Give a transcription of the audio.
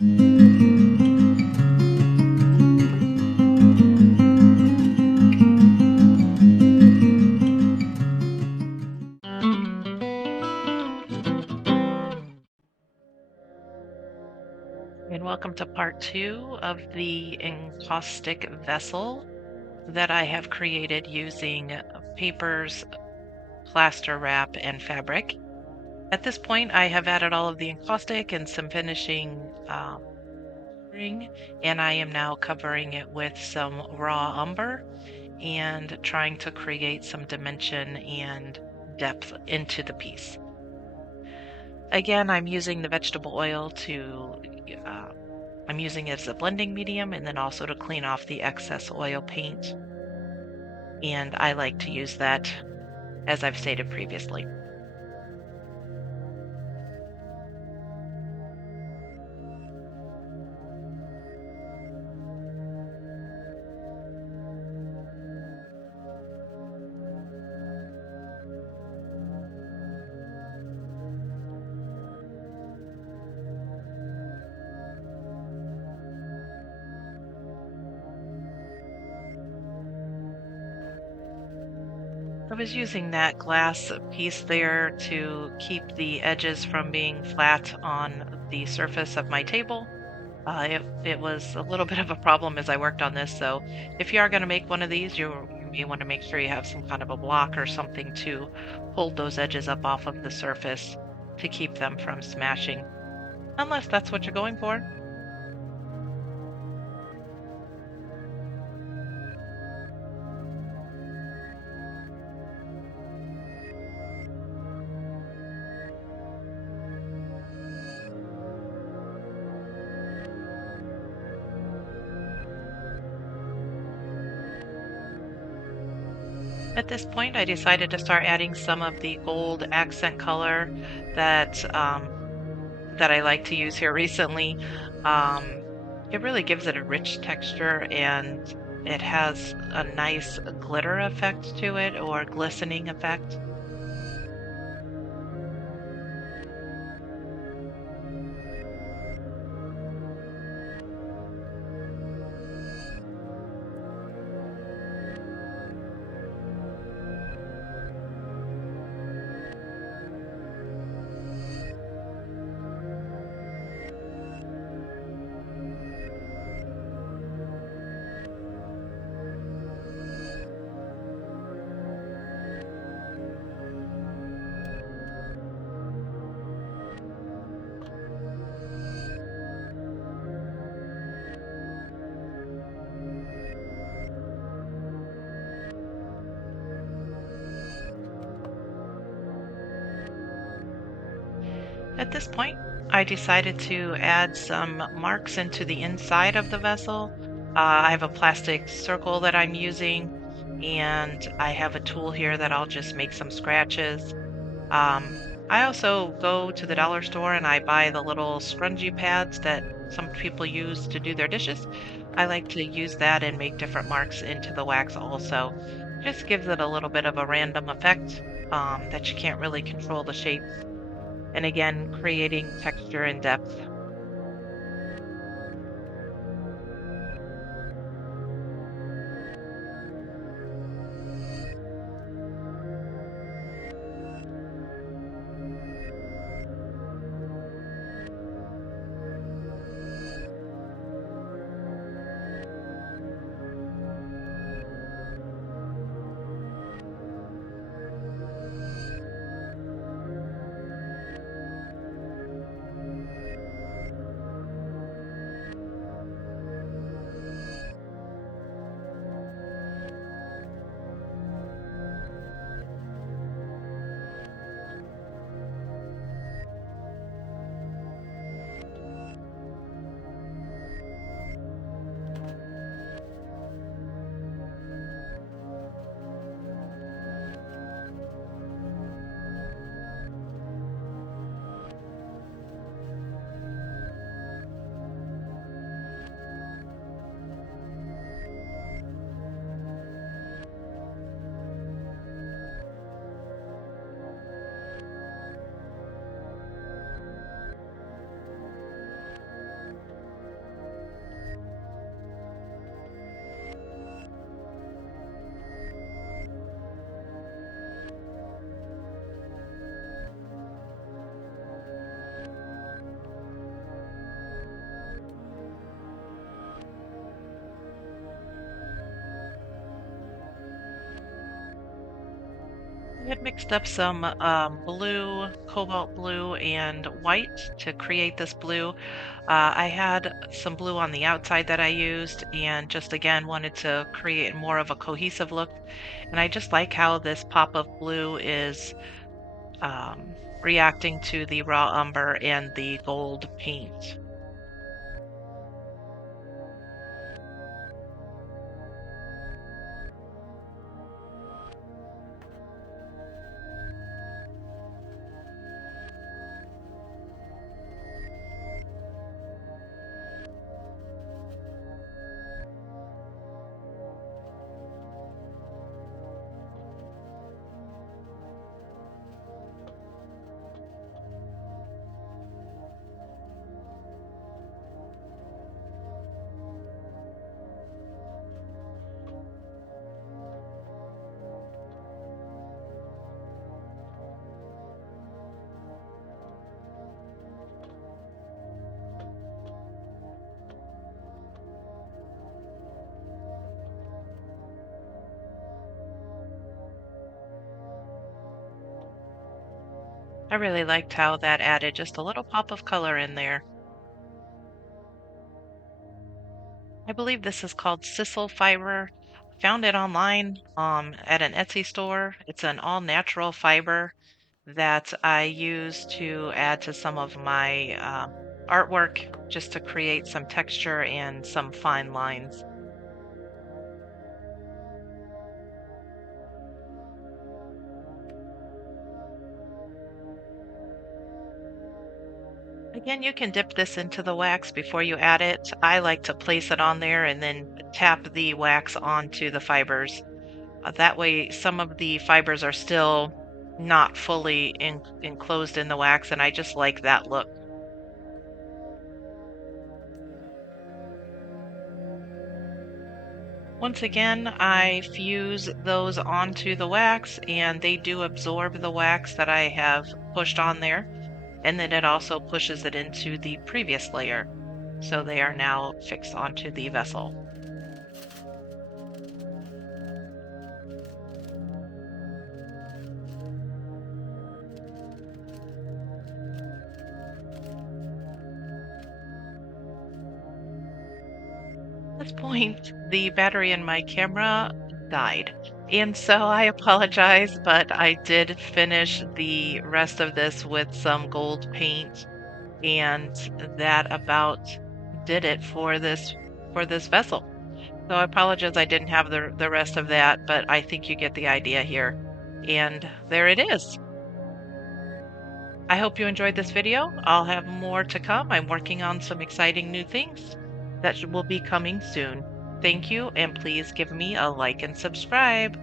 And welcome to part two of the encaustic vessel that I have created using papers, plaster wrap, and fabric. At this point, I have added all of the encaustic and some finishing ring, and I am now covering it with some raw umber and trying to create some dimension and depth into the piece. Again, I'm using the vegetable oil uh, I'm using it as a blending medium and then also to clean off the excess oil paint. And I like to use that, as I've stated previously. I was using that glass piece there to keep the edges from being flat on the surface of my table. It was a little bit of a problem as I worked on this, so if you are going to make one of these, you may want to make sure you have some kind of a block or something to hold those edges up off of the surface to keep them from smashing, unless that's what you're going for. At this point, I decided to start adding some of the gold accent color that that I like to use here recently. Um, it really gives it a rich texture and it has a nice glitter effect to it or glistening effect. At this point, I decided to add some marks into the inside of the vessel. I have a plastic circle that I'm using, and I have a tool here that I'll just make some scratches. I also go to the dollar store and I buy the little scrunchie pads that some people use to do their dishes. I like to use that and make different marks into the wax also. Just gives it a little bit of a random effect that you can't really control the shapes. And again, creating texture and depth. had mixed up some blue, cobalt blue, and white to create this blue. I had some blue on the outside that I used, and just again wanted to create more of a cohesive look. And I just like how this pop of blue is reacting to the raw umber and the gold paint. I really liked how that added just a little pop of color in there. I believe this is called sisal fiber. Found it online at an Etsy store. It's an all natural fiber that I use to add to some of my artwork just to create some texture and some fine lines. Again, you can dip this into the wax before you add it. I like to place it on there and then tap the wax onto the fibers. That way, some of the fibers are still not fully enclosed in the wax, and I just like that look. Once again, I fuse those onto the wax, and they do absorb the wax that I have pushed on there, and then it also pushes it into the previous layer. So they are now fixed onto the vessel. At this point, the battery in my camera died. And so I apologize, but I did finish the rest of this with some gold paint, and that about did it for this vessel. So I apologize I didn't have the rest of that, but I think you get the idea here. And there it is. I hope you enjoyed this video. I'll have more to come. I'm working on some exciting new things that will be coming soon. Thank you, and please give me a like and subscribe.